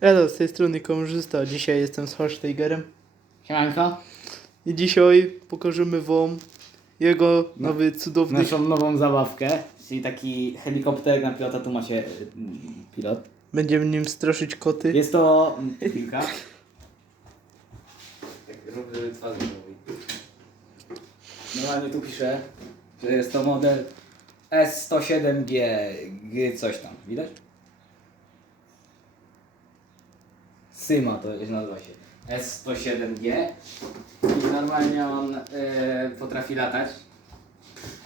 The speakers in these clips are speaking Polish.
Elo, z tej strony kamerzysta. Dzisiaj jestem z Horsteigerem Siemanko. i dzisiaj pokażemy wam jego No. nowy cudowny... Naszą nową zabawkę, czyli taki helikopter na pilota, tu macie y, pilot. Będziemy nim straszyć koty. Jest to mm, piłka. Tak, mówi. Normalnie tu pisze, że jest to model S107G, G coś tam, widać? Syma to jest, nazywa się S107G i normalnie on y, potrafi latać.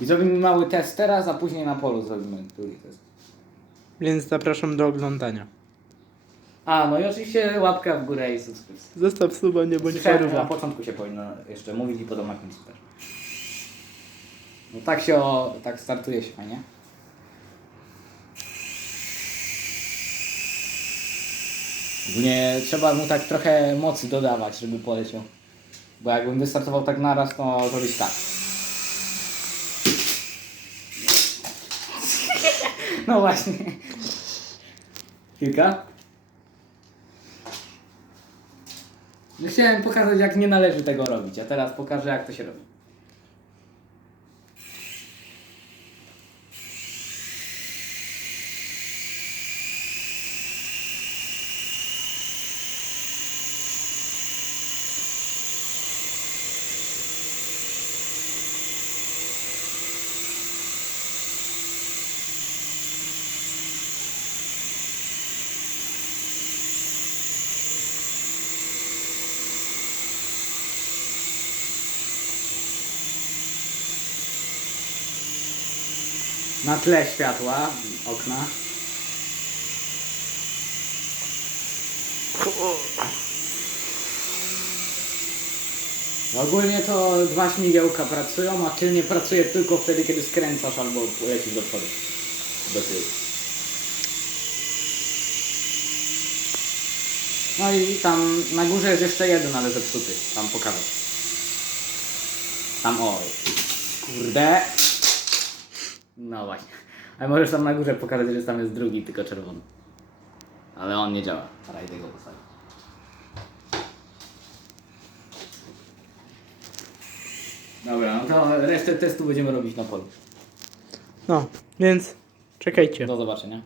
I zrobimy mały test teraz, a później na polu zrobimy drugi test. Więc zapraszam do oglądania. A, no i oczywiście łapka w górę i subskrypcja. Zostaw suba, nie bądź Słyszałem, na początku się powinno jeszcze mówić i potem na końcu też. No tak się o, tak startuje się fajnie. Nie trzeba mu tak trochę mocy dodawać, żeby poleciał. Bo jakbym wystartował tak naraz, to zrobić tak. No właśnie. Kilka? Chciałem pokazać, jak nie należy tego robić, a teraz pokażę, jak to się robi. Na tle światła, okna. Ogólnie to dwa śmigiełka pracują, a tylnie pracuje tylko wtedy, kiedy skręcasz albo lecisz do przodu. Do tyłu. No i tam na górze jest jeszcze jeden, ale zepsuty. Tam pokażę. Tam o. Kurde. No właśnie. Ale możesz tam na górze pokazać, że tam jest drugi, tylko czerwony. Ale on nie działa. Rajdę go postawić. Dobra, no to resztę testu będziemy robić na polu. No, więc czekajcie. Do zobaczenia.